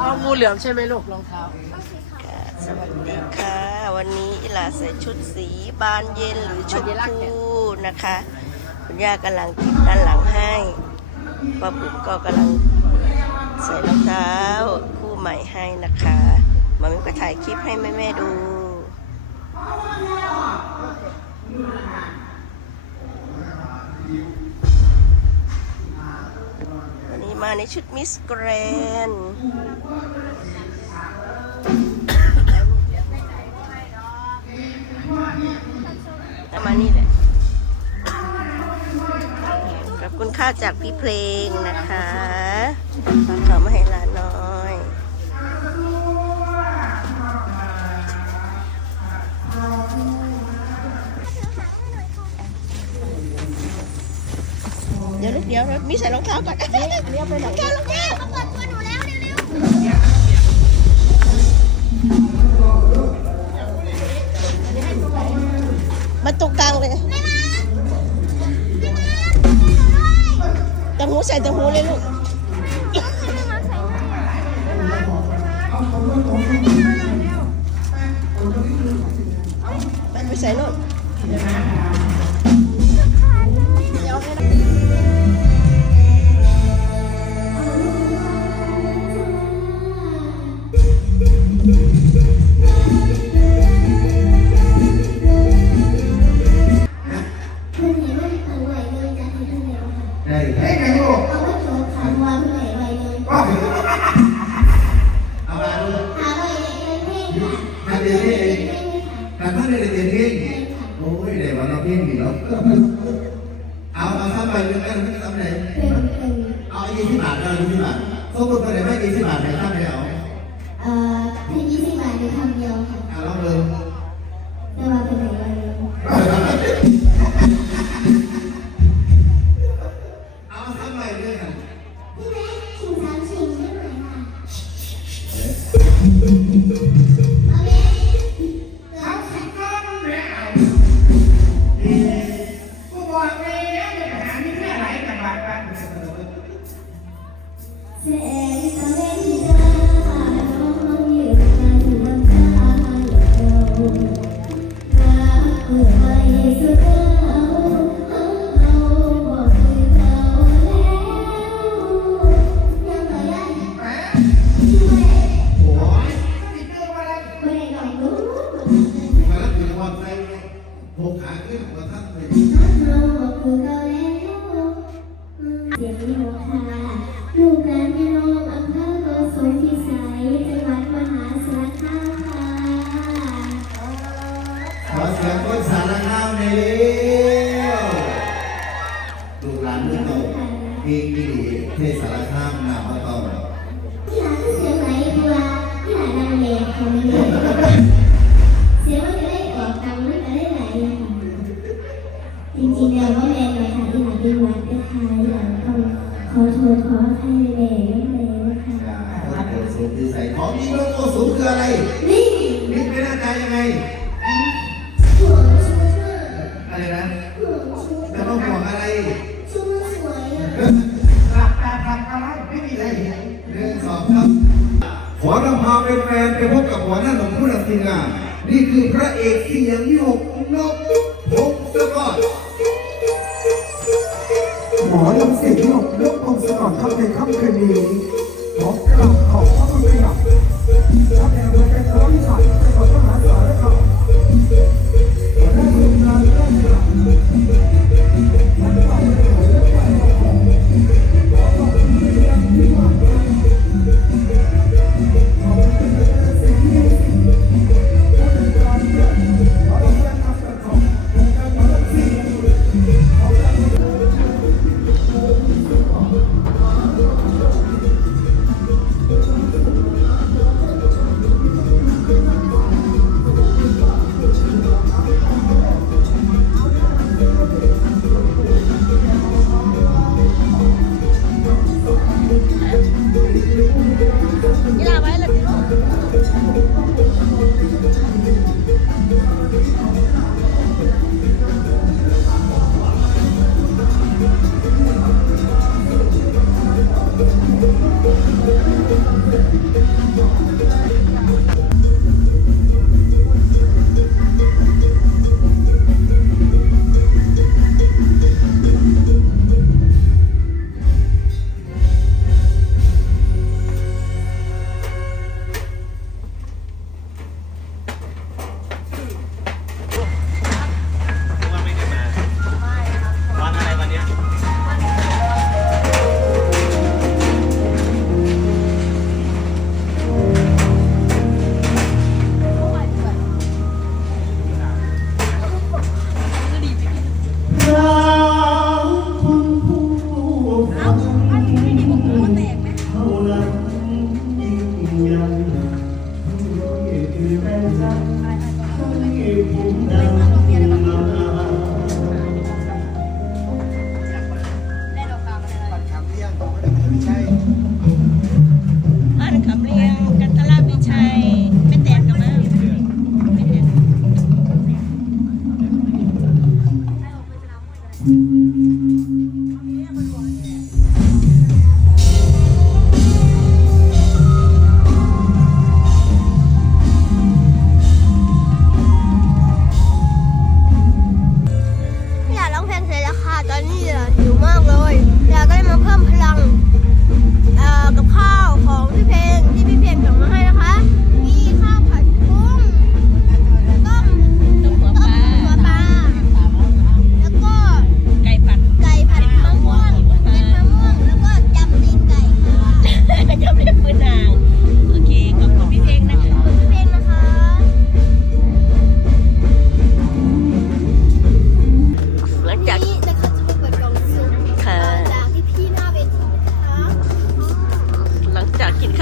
เอางูเหลือมใช่ไหมลูกรองเท้าค่ะสวัสดีค่ะ วันนี้อิลาใส่ชุดสีบานเย็นหรือชมพูนะคะ คุณย่ากำลังติดด้านหลังให้ป้าปุ๋มก็กำลังใส่รองเท้าคู่ใหม่ให้นะคะมามิก็ถ่ายคลิปให้แม่ๆดูวันนี้ มาในชุดมิสแกรนประมาณนี้แหละ ขอบคุณข้าวจากพี่เพลงนะคะขอมาให้หลา เดี๋ยวลูกเดี๋ยวมีใส่รองเท้าก่อนเรียบไปไหนรองเท้ารองเท้ามาเปิดตัวหนูแล้วเร็วมาตรงกลางเลยตังหูใส่ตังหูเลยลูกไปไปใส่โน่ ลูกมาเดี๋ยวนี้เองแต่ถ้าได้เดี๋ยวนี้โอ้ยเดี๋ยวเราเพ่งดีแล้วเอาเอาทำไปเรื่องนั้นไม่ โขอโทษขออภัยแม่แม่นะคะคนโกสูงที่ใส่ของดีโลโกสูงคืออะไรนี่นี่เป็นหน้าตายังไง หัวชูชื่ออะไรนะหัวชูจะต้องห่วงอะไรชูสวยอะหลับตาทำอะไรไม่มีอะไรเรื่องสอบครับ ขอนำพาเป็นแฟนไปพบกับหัวหน้าหนุ่มผู้นำทีมงานนี่คือพระเอกเสียงที่หกนกพงศกรหมอลำเสียงหยกยก พงศกรครับในค่ำคืนนี้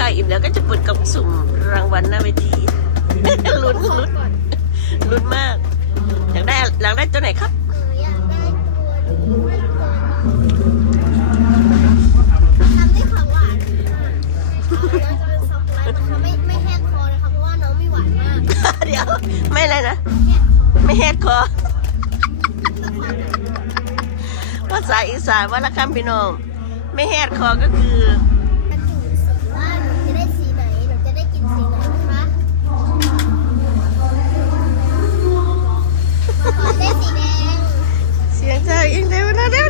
าวอิ่มแล้วก็จะเปิดกล่องสุ่มรางวัลหน้าเวทีลุ้นลุ้นลุ้นมากอยากได้อยากได้ตัวไหนครับเดี๋ยวไม่อะไรนะ ไม่เฮ็ดคอภาษาอีสานว่าละคำพี่น้อง ไม่แหดคอก็คือ ขอได้สีแดง เสียงใจากอินเดียนะเร็ว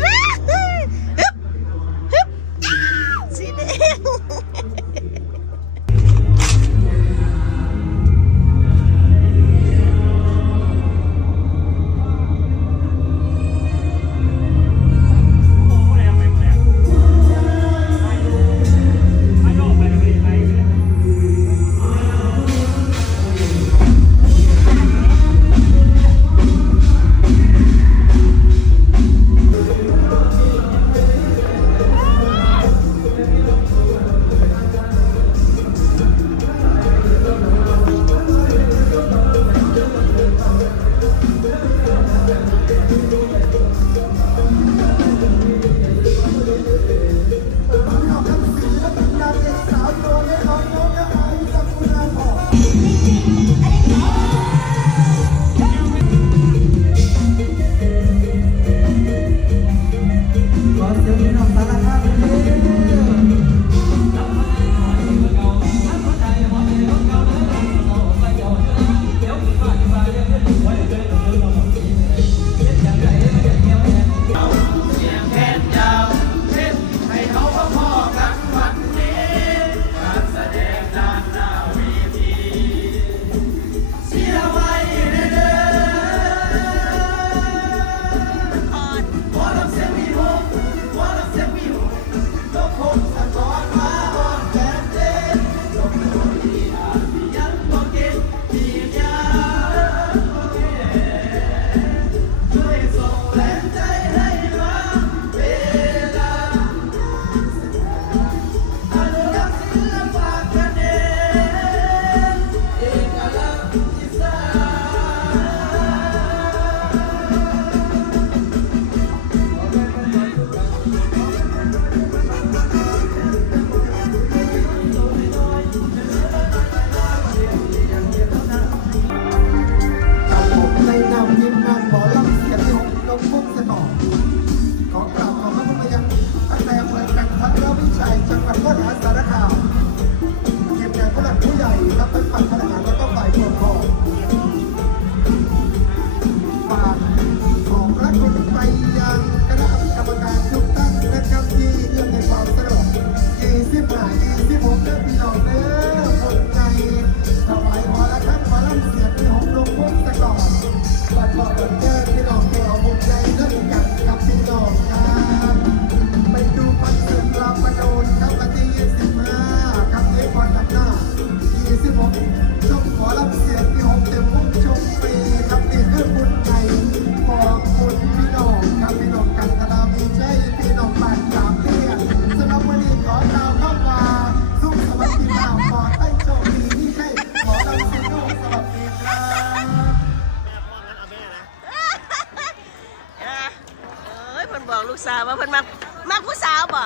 ลูกสาวมาเพิ่นมักมักผู้สาวบ่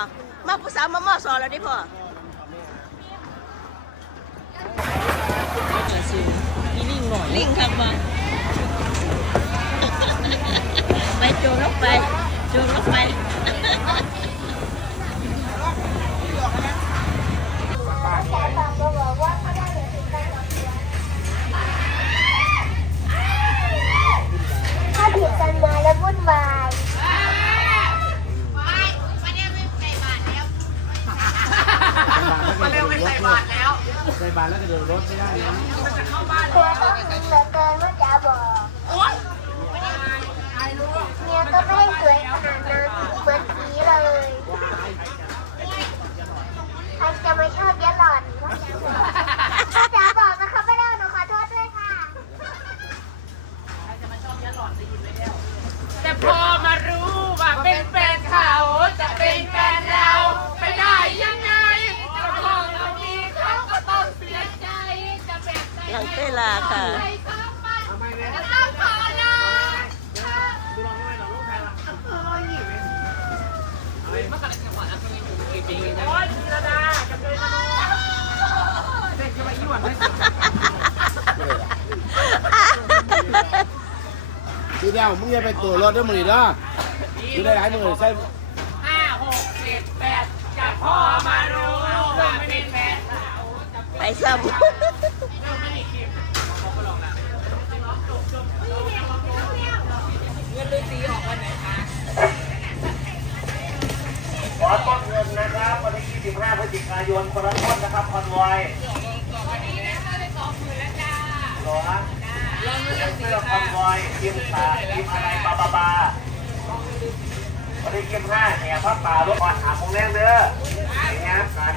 มักผู้สาวมามอสอแล้วดิพ่อมีลิงหน่อยลิงครับบ่ไปโจรถไปโจรถไป ทีเดียวมึงอย่าไปตัวรถด้วยมือเด้ออยู่ได้หลายมือใส่ห้าหกเจ็ดแปดจะพอมารู้ว่าเป็นแฟนเราจะไปซ้ำ จิกายนคนละต้นนะครับคอนวอยรอฮะเสื้อคอนวอยทีมสาทีมอะไรบาบาบาวันที่25เนี่ยพระป่ารถอ่อนหาโมงแรงเด้ออย่างเงี้ยกัน